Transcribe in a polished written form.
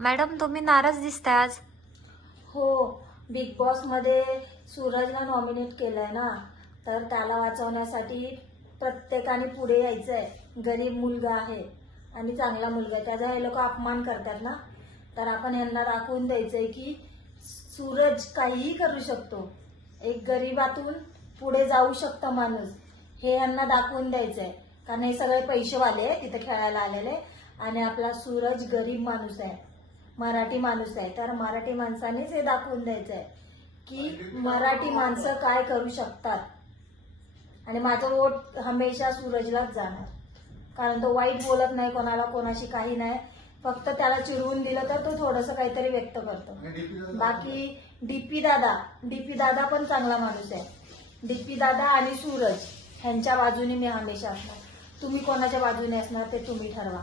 Madam तुम्ही नाराज दिसताय आज. हो, बिग बॉस मध्ये सूरजला नॉमिनेट केलंय ना, तर त्याला वाचवण्यासाठी प्रत्येकाने पुढे यायचंय. गरीब मुलगा आहे आणि चांगला मुलगा आहे, त्याचा हे लोक अपमान करतात ना, तर आपण यांना दाखवून द्यायचंय की सूरज काहीही करू शकतो. एक गरीबातून पुढे जाऊ शकतो माणूस, हे यांना दाखवून द्यायचंय. कारण हे सगळे पैसेवाले तिथे खेळायला आलेले आणि आपला सूरज गरीब माणूस आहे, मराठी माणूस आहे. तर मराठी माणसानेच हे दाखवून द्यायचंय की मराठी माणसं काय करू शकतात. आणि माझं वोट हमेशा सूरजलाच जाणार, कारण तो वाईट बोलत नाही कोणाला, कोणाशी काही नाही. फक्त त्याला चिरवून दिलं तर तो थोडंसं काहीतरी व्यक्त करतो. बाकी डीपी दादा पण चांगला माणूस आहे. डीपी दादा आणि सूरज ह्यांच्या बाजूने मी हमेशा असणार. तुम्ही कोणाच्या बाजूने असणार ते तुम्ही ठरवा.